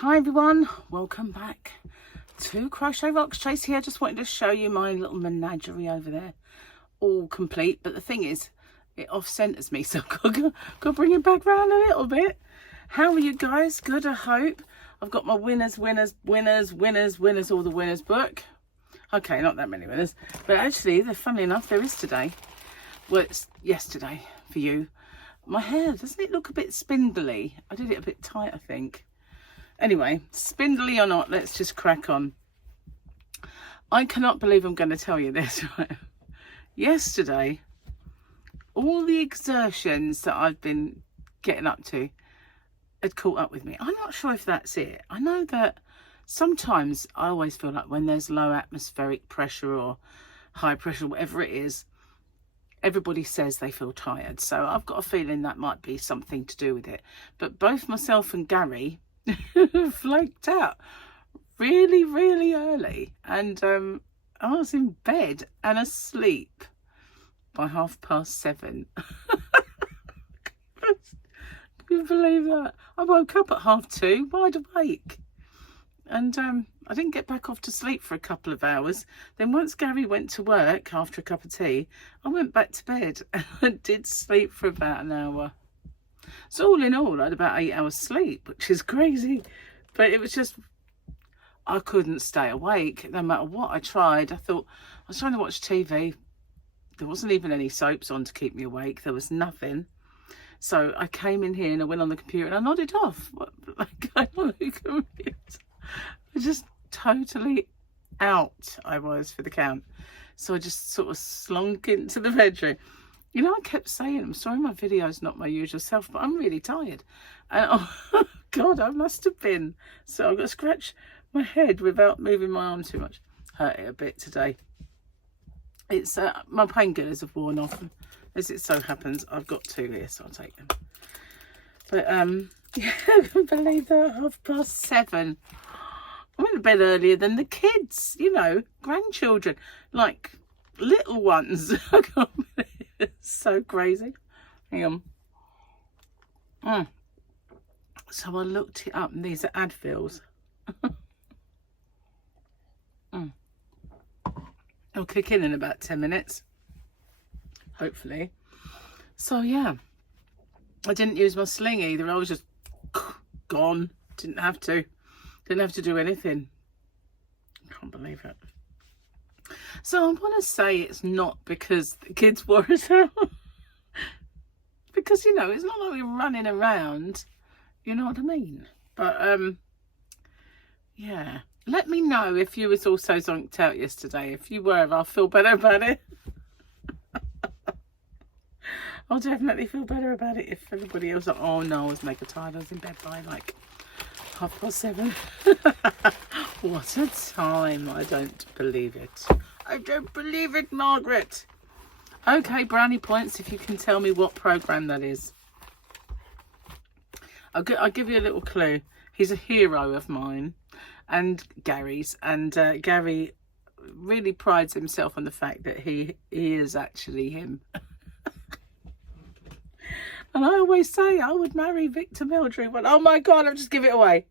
Hi everyone, welcome back to Crochet Rocks. Tracy here. Just wanted to show you my little menagerie over there, all complete. But the thing is, it off centers me, so I've got to bring it back round a little bit. How are you guys? Good, I hope. I've got my winners, all the winners book. Okay, not that many winners, but actually, funnily enough, there is today. Well, it's yesterday for you. My hair, doesn't it look a bit spindly? I did it a bit tight, I think. Anyway, spindly or not, let's just crack on. I cannot believe I'm going to tell you this. Yesterday, all the exertions that I've been getting up to had caught up with me. I'm not sure if that's it. I know that sometimes I always feel like when there's low atmospheric pressure or high pressure, whatever it is, everybody says they feel tired. So I've got a feeling that might be something to do with it. But both myself and Gary flaked out really early, and I was in bed and asleep by 7:30. Can you believe that? I woke up at 2:30 wide awake, and I didn't get back off to sleep for a couple of hours. Then once Gary went to work after a cup of tea, I went back to bed and I did sleep for about an hour. So all in all, I had about 8 hours sleep, which is crazy. But it was just, I couldn't stay awake no matter what I tried. I was trying to watch TV. There wasn't even any soaps on to keep me awake. There was nothing. So I came in here and I went on the computer and I nodded off. Like, I on the computer. I just totally out I was for the count. So I just sort of slunk into the bedroom. You know, I kept saying, I'm sorry my video's not my usual self, but I'm really tired. And oh God, I must have been. So I've got to scratch my head without moving my arm too much. Hurt it a bit today. It's my painkillers have worn off. And as it so happens, I've got 2 here, so I'll take them. But yeah, I can't believe that, 7:30. I went to bed earlier than the kids, you know, grandchildren, like little ones. I can't believe it. It's so crazy. Hang on. So I looked it up, and these are Advils. I'll kick in about 10 minutes, hopefully. So yeah, I didn't use my sling either. I was just gone. Didn't have to do anything. I can't believe it. So I want to say it's not because the kids wore us out. Because, you know, it's not like we're running around. You know what I mean? But, yeah. Let me know if you was also zonked out yesterday. If you were, I'll feel better about it. I'll definitely feel better about it if everybody else like, oh no, I was mega tired. I was in bed by like 7:30. What a time. I don't believe it. I don't believe it, Margaret. Okay, brownie points if you can tell me what program that is. I'll give you a little clue. He's a hero of mine and Gary's. And Gary really prides himself on the fact that he is actually him. And I always say I would marry Victor Meldrew. But oh my God, I'll just give it away.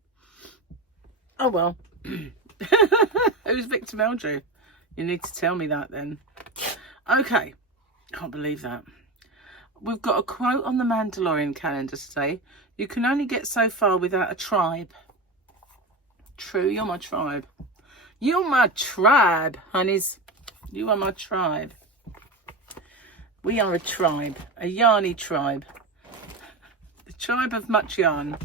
Oh well. Who's Victor Meldrew? You need to tell me that then. Okay. Can't believe that. We've got a quote on the Mandalorian calendar today. You can only get so far without a tribe. True, you're my tribe. You're my tribe, honeys. You are my tribe. We are a tribe. A yarny tribe. The tribe of much yarn.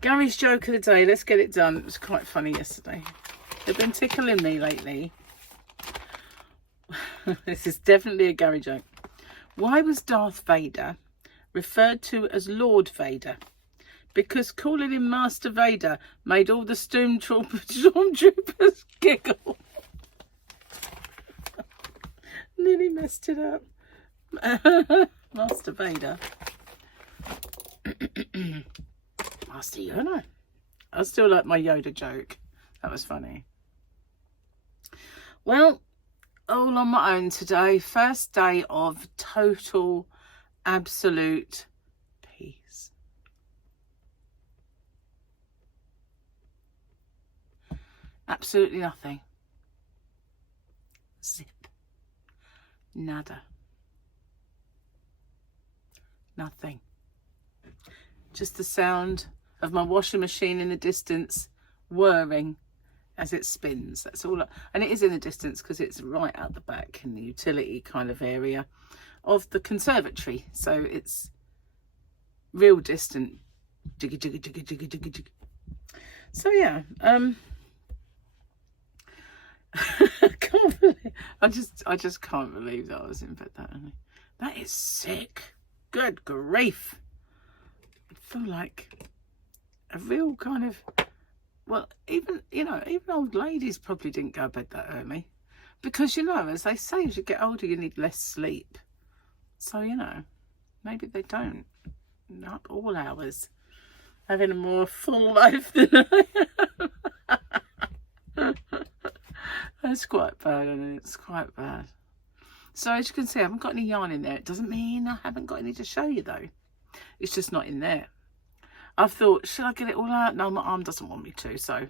Gary's joke of the day. Let's get it done. It was quite funny yesterday. They've been tickling me lately. This is definitely a Gary joke. Why was Darth Vader referred to as Lord Vader? Because calling him Master Vader made all the stormtroopers giggle. Nearly messed it up. Master Vader. Master Yoda. I still like my Yoda joke. That was funny. Well, all on my own today. First day of total, absolute peace. Absolutely nothing. Zip. Nada. Nothing. Just the sound of my washing machine in the distance whirring as it spins. That's all. And it is in the distance because it's right out the back in the utility kind of area of the conservatory. So it's real distant. Jiggy, jiggy, jiggy, jiggy, jiggy, jiggy. So yeah, I just can't believe that I was in bed that early. That is sick. Good grief. I feel like a real kind of, well, even, you know, even old ladies probably didn't go to bed that early. Because, you know, as they say, as you get older, you need less sleep. So, you know, maybe they don't. Not all hours. Having a more full life than I am. That's quite bad, isn't it? It's quite bad. So as you can see, I haven't got any yarn in there. It doesn't mean I haven't got any to show you though. It's just not in there. I've thought, should I get it all out? No, my arm doesn't want me to, so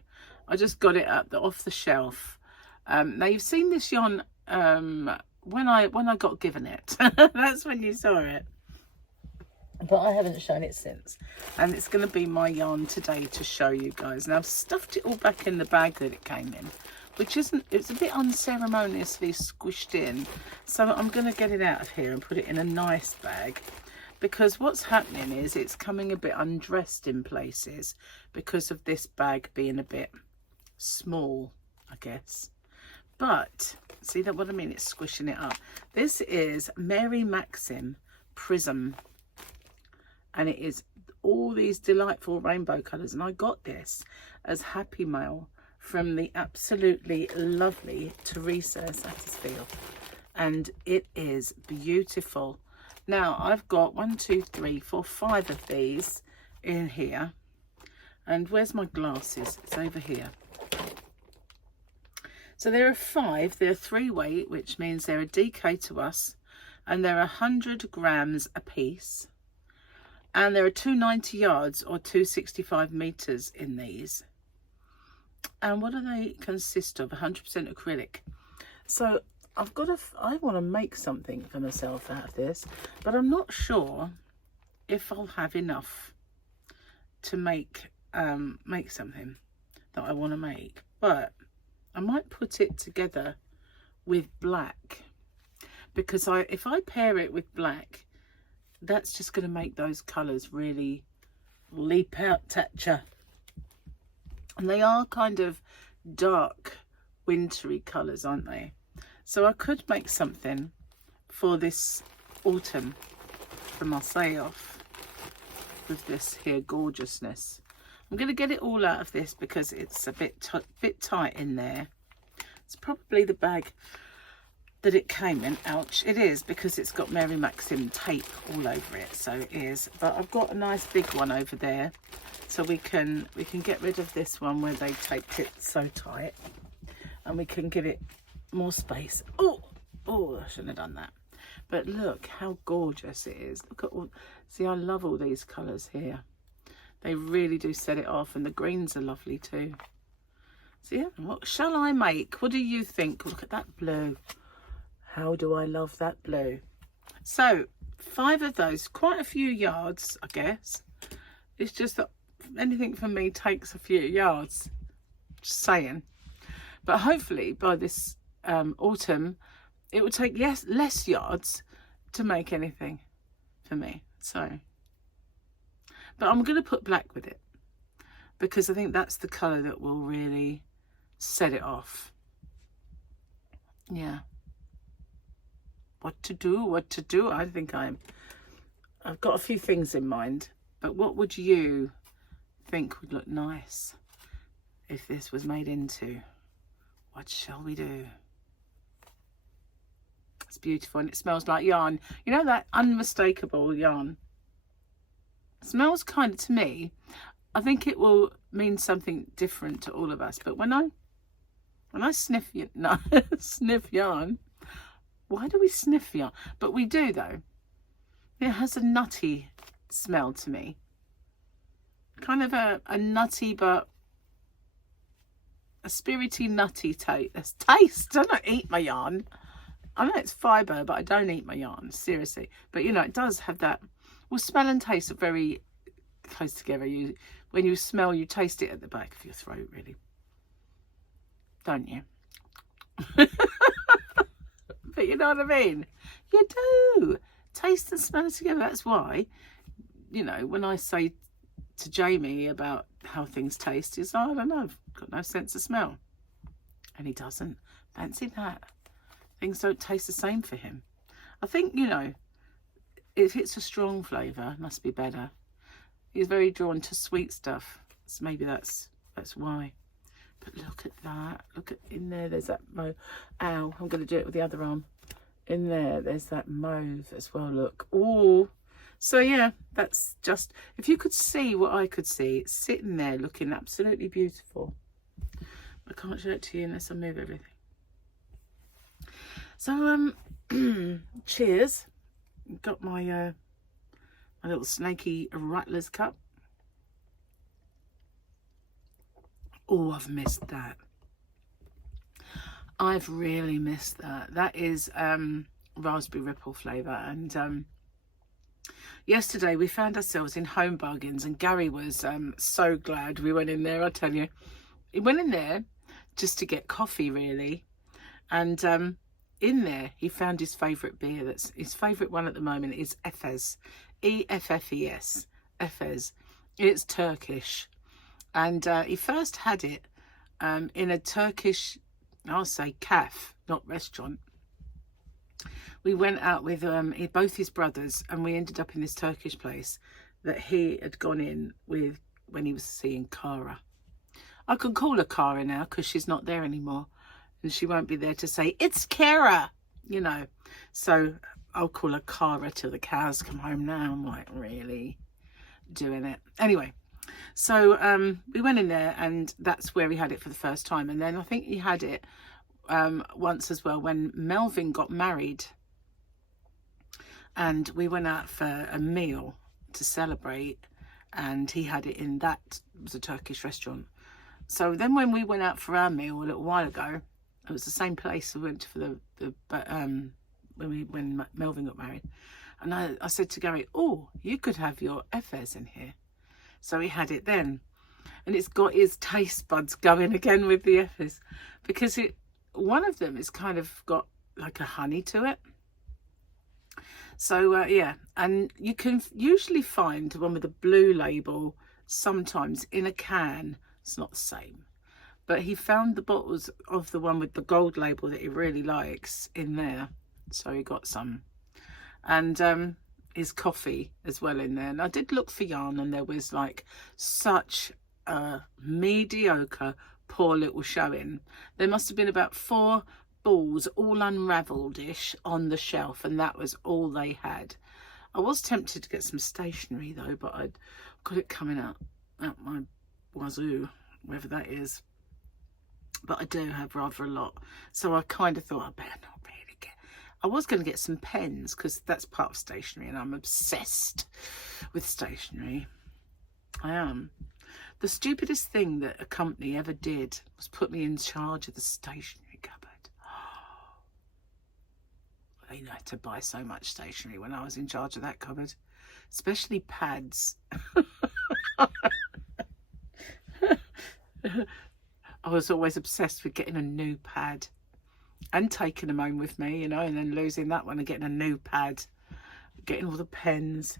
I just got it off the shelf. Now you've seen this yarn when I got given it. That's when you saw it. But I haven't shown it since, and it's going to be my yarn today to show you guys. Now I've stuffed it all back in the bag that it came in, which isn't, it's a bit unceremoniously squished in, so I'm going to get it out of here and put it in a nice bag, because what's happening is it's coming a bit undressed in places because of this bag being a bit small, I guess. But see that what I mean, it's squishing it up. This is Mary Maxim Prism, and it is all these delightful rainbow colours, and I got this as Happy Mail from the absolutely lovely Teresa Satisfield, and it is beautiful. Now I've got 1, 2, 3, 4, 5 of these in here, and where's my glasses? It's over here. So there are 5. They're 3 weight, which means they're a DK to us, and they're 100 grams a piece. And there are 290 yards or 265 meters in these. And what do they consist of? 100% acrylic. So I've got I want to make something for myself out of this, but I'm not sure if I'll have enough to make something that I want to make. But I might put it together with black, because if I pair it with black, that's just going to make those colours really leap out at you. And they are kind of dark, wintry colours, aren't they? So I could make something for this autumn for my say-off with this here gorgeousness. I'm going to get it all out of this because it's a bit tight in there. It's probably the bag that it came in. Ouch, it is, because it's got Mary Maxim tape all over it, so it is. But I've got a nice big one over there, so we can get rid of this one where they taped it so tight, and we can give it more space. Oh, I shouldn't have done that. But look how gorgeous it is. Look at all, see, I love all these colours here. They really do set it off, and the greens are lovely too. So yeah, what shall I make? What do you think? Look at that blue. How do I love that blue? So 5 of those, quite a few yards, I guess. It's just that anything for me takes a few yards, just saying. But hopefully by this autumn, it will take less yards to make anything for me. So, but I'm going to put black with it, because I think that's the colour that will really set it off. Yeah. What to do? I think I've got a few things in mind, but what would you think would look nice if this was made into? What shall we do? It's beautiful, and it smells like yarn. You know, that unmistakable yarn. It smells kind of, to me, I think it will mean something different to all of us. But when I sniff yarn, why do we sniff yarn? But we do, though. It has a nutty smell to me. Kind of a nutty, but a spirity, nutty taste. I don't eat my yarn. I know it's fibre, but I don't eat my yarn, seriously. But, you know, it does have that... Well, smell and taste are very close together. When you smell, you taste it at the back of your throat, really. Don't you? But you know what I mean? You do. Taste and smell together. That's why, you know, when I say to Jamie about how things taste, he's like, I don't know, I've got no sense of smell. And he doesn't. Fancy that. Things don't taste the same for him. I think, you know, if it's a strong flavour, it must be better. He's very drawn to sweet stuff. So maybe that's why. But look at that. Look at in there. There's that mauve. Ow, I'm going to do it with the other arm. In there, there's that mauve as well. Look. Oh. So yeah, that's just, if you could see what I could see, it's sitting there looking absolutely beautiful. I can't show it to you unless I move everything. So cheers. Got my my little snaky Rattler's cup. Oh, I've missed that. I've really missed that. That is raspberry ripple flavour. And yesterday we found ourselves in Home Bargains, and Gary was so glad we went in there. I tell you, he went in there just to get coffee, really. And in there he found his favourite beer. That's his favourite one at the moment is Efes, E-F-F-E-S, Efes. It's Turkish. And he first had it in a Turkish, I'll say calf, not restaurant. We went out with both his brothers, and we ended up in this Turkish place that he had gone in with when he was seeing Kara. I can call her Kara now because she's not there anymore, and she won't be there to say, it's Kara, you know. So I'll call her Kara till the cows come home now. I'm like, really doing it. Anyway, so we went in there, and that's where he had it for the first time. And then I think he had it once as well when Melvin got married, and we went out for a meal to celebrate, and he had it in that, it was a Turkish restaurant. So then when we went out for our meal a little while ago, it was the same place we went for when Melvin got married, and I said to Gary, oh, you could have your Efes in here. So he had it then, and it's got his taste buds going again with the Efes, because one of them is kind of got like a honey to it. So yeah, and you can usually find the one with the blue label sometimes in a can. It's not the same, but he found the bottles of the one with the gold label that he really likes in there, so he got some. And his coffee as well in there. And I did look for yarn, and there was like such a mediocre poor little showing. There must have been about 4 balls all unravelled-ish on the shelf, and that was all they had. I was tempted to get some stationery though, but I'd got it coming out my wazoo, wherever that is. But I do have rather a lot, so I kind of thought I better not really get. I was going to get some pens because that's part of stationery, and I'm obsessed with stationery. I am. The stupidest thing that a company ever did was put me in charge of the stationery cupboard. I had to buy so much stationery when I was in charge of that cupboard, especially pads. I was always obsessed with getting a new pad and taking them home with me, you know, and then losing that one and getting a new pad, getting all the pens.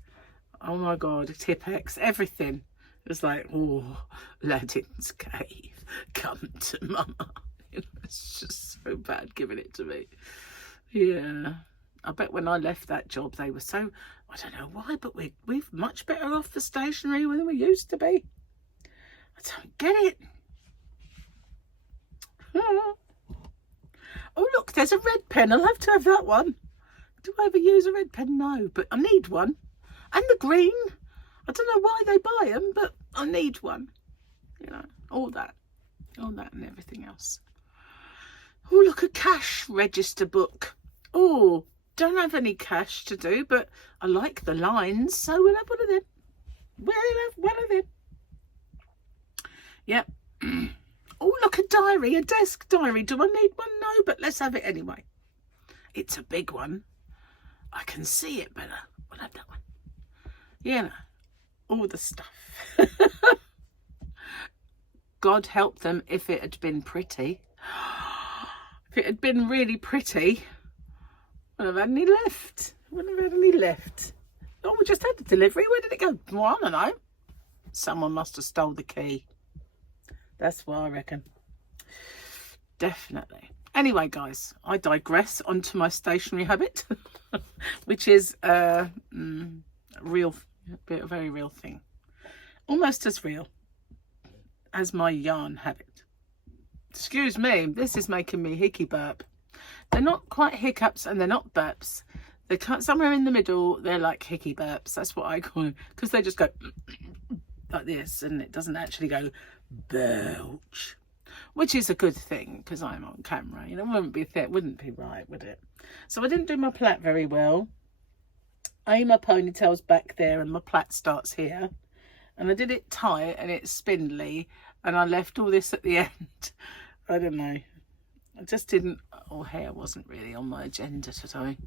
Oh my God, Tipp-Ex, everything. It was like, oh, Aladdin's cave, come to mama. You know, it's just so bad giving it to me. Yeah, I bet when I left that job, they were so, I don't know why, but we're much better off for stationery than we used to be. I don't get it. Oh, look, there's a red pen. I'll have to have that one. Do I ever use a red pen? No, but I need one. And the green. I don't know why they buy them, but I need one. You know, all that and everything else. Oh, look, a cash register book. Oh, don't have any cash to do, but I like the lines, so we'll have one of them. We'll have one of them. Yep. Oh, Oh, look, a diary, a desk diary. Do I need one? No, but let's have it anyway. It's a big one. I can see it better. We'll have that one. You know, all the stuff. God help them if it had been pretty. If it had been really pretty, I wouldn't have had any left. I wouldn't have had any left. Oh, we just had the delivery. Where did it go? Well, I don't know. Someone must have stole the key. That's what I reckon. Definitely. Anyway, guys, I digress onto my stationery habit, which is a very real thing. Almost as real as my yarn habit. Excuse me, this is making me hickey burp. They're not quite hiccups and they're not burps. They're somewhere in the middle. They're like hickey burps. That's what I call them, because they just go like this, and it doesn't actually go belch, which is a good thing because I'm on camera. You know, wouldn't be right, would it? So I didn't do my plait very well. My ponytail's back there and my plait starts here, and I did it tight and it's spindly, and I left all this at the end. I don't know. I just didn't. Or hair wasn't really on my agenda today.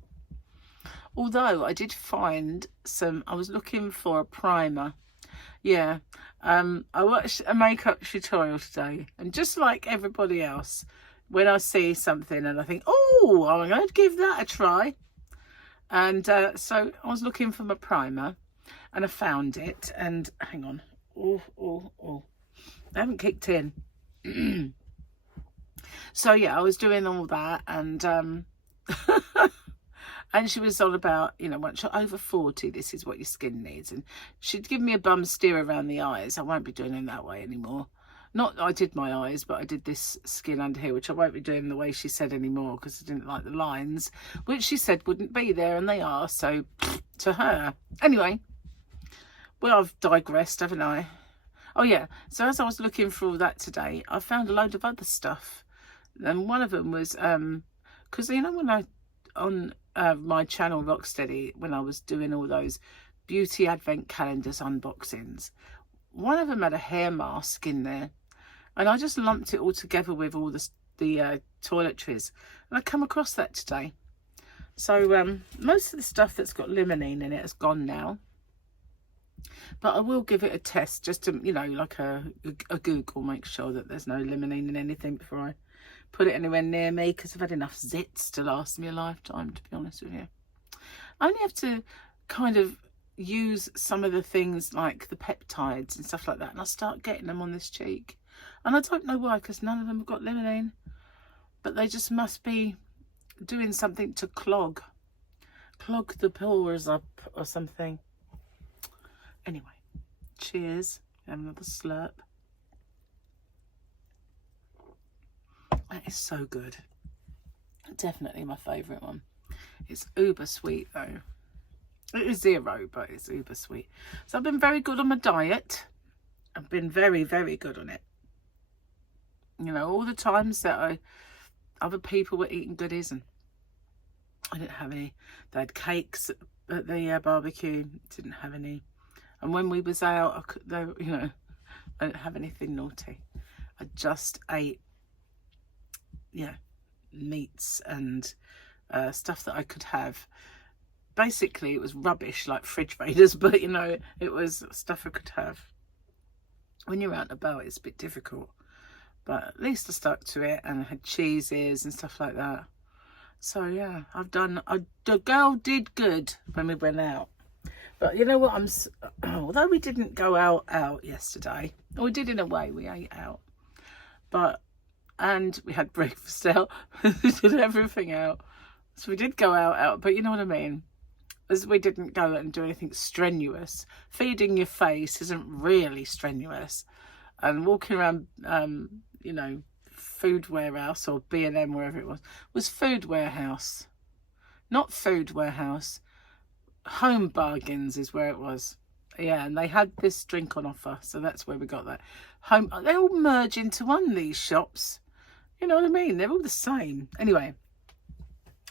Although I did find some. I was looking for a primer. Yeah, I watched a makeup tutorial today, and just like everybody else, when I see something and I think, oh, I'm going to give that a try, and so I was looking for my primer, and I found it, and hang on, oh, they haven't kicked in. So yeah, I was doing all that, and and she was on about, you know, once you're over 40, this is what your skin needs. And she'd give me a bum steer around the eyes. I won't be doing them that way anymore. Not that I did my eyes, but I did this skin under here, which I won't be doing the way she said anymore, because I didn't like the lines, which she said wouldn't be there, and they are. So to her. Anyway, well, I've digressed, haven't I? Oh yeah, so as I was looking for all that today, I found a load of other stuff. And one of them was, because, you know, when I, on my channel Rocksteady, when I was doing all those beauty advent calendars unboxings, one of them had a hair mask in there, and I just lumped it all together with all the toiletries, and I come across that today. So most of the stuff that's got limonene in it has gone now, but I will give it a test just to, you know, like a Google, make sure that there's no limonene in anything before I put it anywhere near me, because I've had enough zits to last me a lifetime, to be honest with you. I only have to kind of use some of the things like the peptides and stuff like that, and I start getting them on this cheek, and I don't know why, because none of them have got limonene, but they just must be doing something to clog the pores up or something. Anyway, cheers. Have another slurp. That is so good. Definitely my favourite one. It's uber sweet though. It is zero, but it's uber sweet. So I've been very good on my diet. I've been very, very good on it. You know, all the times that other people were eating goodies and I didn't have any. They had cakes at the barbecue. Didn't have any. And when we was out, I didn't have anything naughty. I just ate, yeah, meats and stuff that I could have. Basically, it was rubbish, like fridge raiders, but, you know, it was stuff I could have. When you're out and about, it's a bit difficult. But at least I stuck to it, and I had cheeses and stuff like that. So, yeah, the girl did good when we went out. But you know what, although we didn't go out yesterday, or we did in a way, we ate out. And we had breakfast out, we did everything out. So we did go out, but you know what I mean? As we didn't go and do anything strenuous. Feeding your face isn't really strenuous. And walking around, you know, Food Warehouse or B&M, wherever it was Food Warehouse. Not Food Warehouse. Home Bargains is where it was. Yeah, and they had this drink on offer, so that's where we got that. They all merge into one, these shops. You know what I mean? They're all the same. Anyway,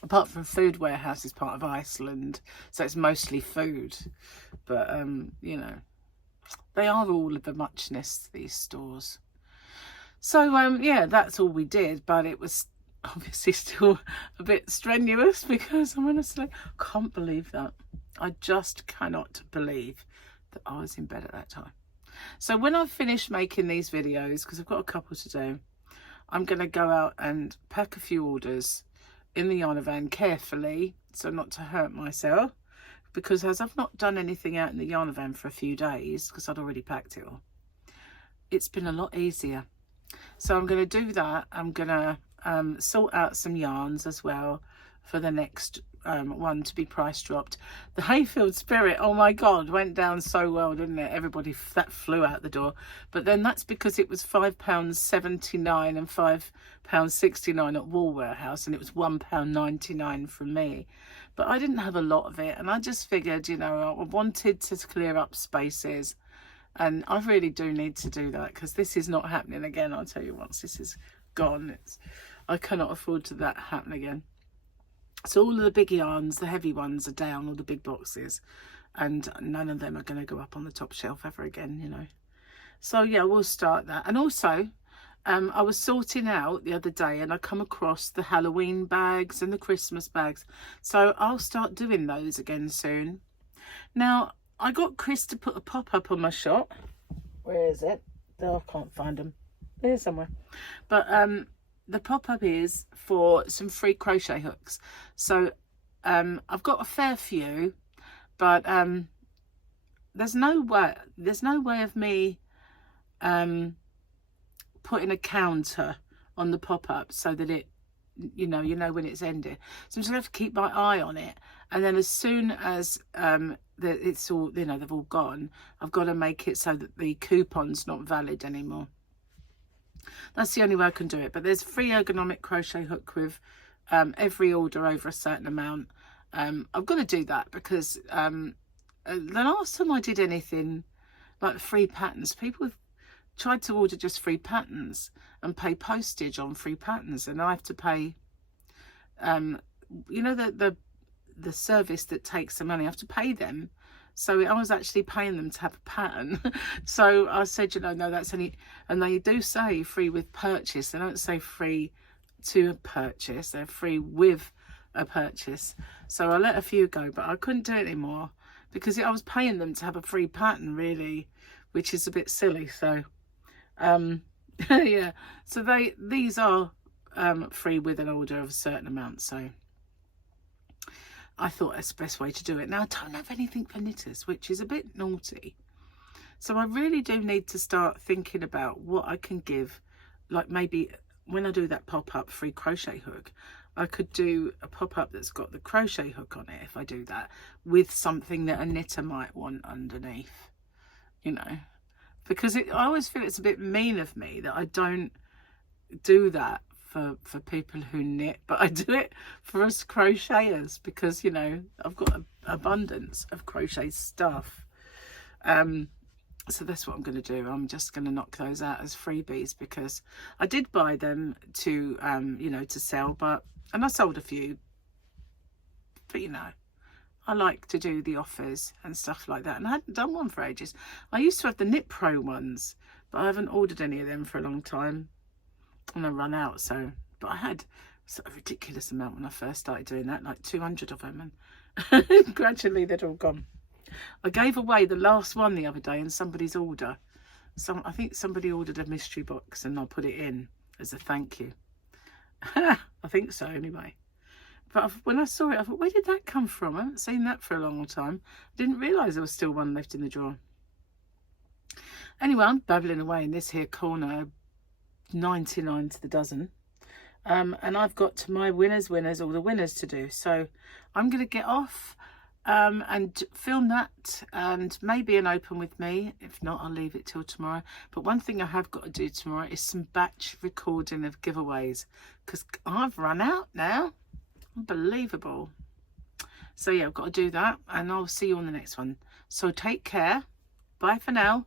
apart from Food Warehouse is part of Iceland, so it's mostly food. But, you know, they are all of the muchness, these stores. So yeah, that's all we did, but it was obviously still a bit strenuous because I'm honestly can't believe that. I just cannot believe that I was in bed at that time. So when I've finished making these videos, because I've got a couple to do, I'm going to go out and pack a few orders in the yarn van carefully, so not to hurt myself, because as I've not done anything out in the yarn van for a few days, because I'd already packed it all, it's been a lot easier. So I'm going to do that. I'm going to sort out some yarns as well for the next one to be price dropped. The Hayfield Spirit, oh my god, went down so well, didn't it? Everybody, that flew out the door. But then that's because it was £5.79 and £5.69 at Wool Warehouse, and it was £1.99 from me. But I didn't have a lot of it, and I just figured, you know, I wanted to clear up spaces, and I really do need to do that, because this is not happening again. I'll tell you, once this is gone, I cannot afford to that happen again. So all of the big yarns, the heavy ones, are down, all the big boxes, and none of them are going to go up on the top shelf ever again, you know. So yeah, we'll start that. And also I was sorting out the other day, and I come across the Halloween bags and the Christmas bags, so I'll start doing those again soon. Now I got Chris to put a pop-up on my shop. Where is it? Oh, I can't find them. There somewhere. But the pop-up is for some free crochet hooks. So I've got a fair few, but there's no way of me putting a counter on the pop-up so that it, you know when it's ended. So I'm just gonna have to keep my eye on it, and then as soon as it's all, you know, they've all gone, I've got to make it so that the coupon's not valid anymore. That's the only way I can do it. But there's a free ergonomic crochet hook with every order over a certain amount. I've got to do that because the last time I did anything like free patterns, people have tried to order just free patterns and pay postage on free patterns, and I have to pay you know, the service that takes the money, I have to pay them. So I was actually paying them to have a pattern. So I said, you know, no, that's only, and they do say free with purchase. They don't say free to purchase. They're free with a purchase. So I let a few go, but I couldn't do it anymore because I was paying them to have a free pattern, really, which is a bit silly. So yeah, so these are free with an order of a certain amount. So I thought that's the best way to do it. Now, I don't have anything for knitters, which is a bit naughty. So I really do need to start thinking about what I can give. Like maybe when I do that pop-up free crochet hook, I could do a pop-up that's got the crochet hook on it, if I do that, with something that a knitter might want underneath, you know. Because I always feel it's a bit mean of me that I don't do that for people who knit, but I do it for us crocheters because, you know, I've got an abundance of crochet stuff. So that's what I'm going to do. I'm just going to knock those out as freebies because I did buy them to you know, to sell, and I sold a few, but you know, I like to do the offers and stuff like that, and I hadn't done one for ages. I used to have the Knit Pro ones, but I haven't ordered any of them for a long time. And I run out, so, but I had a ridiculous amount when I first started doing that, like 200 of them, and gradually they'd all gone. I gave away the last one the other day in somebody's order. I think somebody ordered a mystery box and I put it in as a thank you. I think so anyway. But when I saw it, I thought, where did that come from? I haven't seen that for a long time. I didn't realise there was still one left in the drawer. Anyway, I'm babbling away in this here corner, 99 to the dozen, and I've got to my winners, all the winners to do. So I'm going to get off and film that, and maybe an open with me. If not, I'll leave it till tomorrow. But one thing I have got to do tomorrow is some batch recording of giveaways because I've run out now. Unbelievable. So yeah, I've got to do that, and I'll see you on the next one. So take care. Bye for now.